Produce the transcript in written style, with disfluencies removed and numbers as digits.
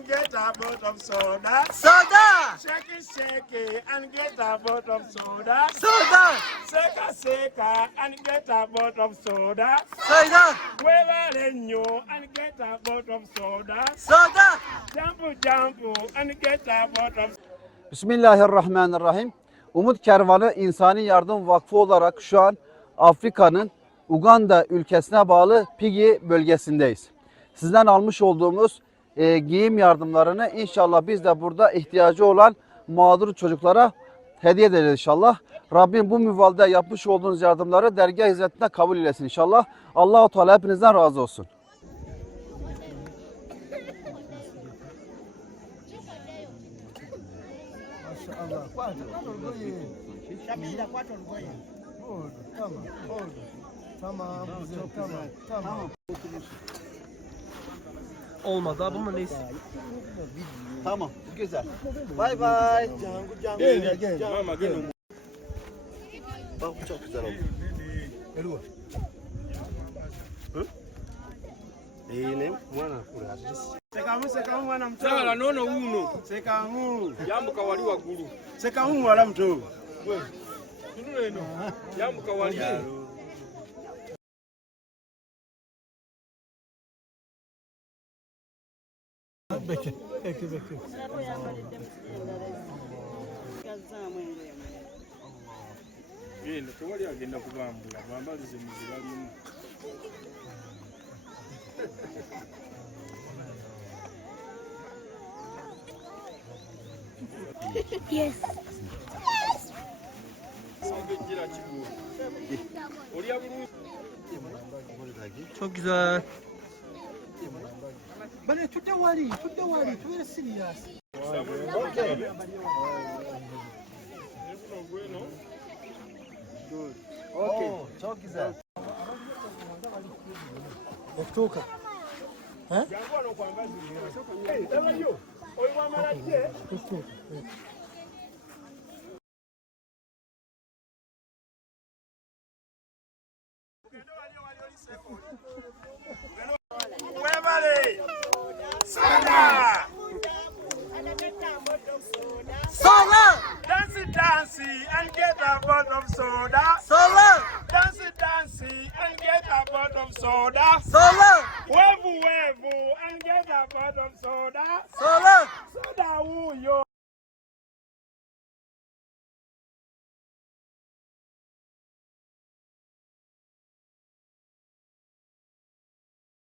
and get a bottle of soda. Soda! Shake it and get a bottle of soda. Soda! Shake and get a bottle of soda. Soda! Wave you and get a bottle of soda. Soda! Jump and get a bottle of Bismillahirrahmanirrahim. Umut Kervanı İnsani Yardım Vakfı olarak şu an Afrika'nın Uganda ülkesine bağlı Pigi bölgesindeyiz. Sizden almış olduğumuz giyim yardımlarını inşallah biz de burada ihtiyacı olan mağdur çocuklara hediye edeceğiz inşallah. Rabbim bu müvalde yapmış olduğunuz yardımları dergah hizmetine kabul eylesin inşallah. Allah-u Teala hepinizden razı olsun. Tamam. Olmadı abi ama neyse. Tamam, güzel. Bay bay. Bak bu çok güzel oldu. Sala nono uno. Seka ngulu. Jambo kawali wa gulu. Seka ngulu wala mtu. Tunule eno. Jambo kawali. Bekle. Genda tewali agenda kubambula bambalize muzibalimu. Yes. Çok güzel. Bana tutte wali, tuve serious. Okay, çok güzel. Kutoka. Soda! Soda! Dance and get a bottle of soda. Soda! Dance and get a bottle of soda. Soda! Wave and get a bottle of soda. Soda! Soda who yo.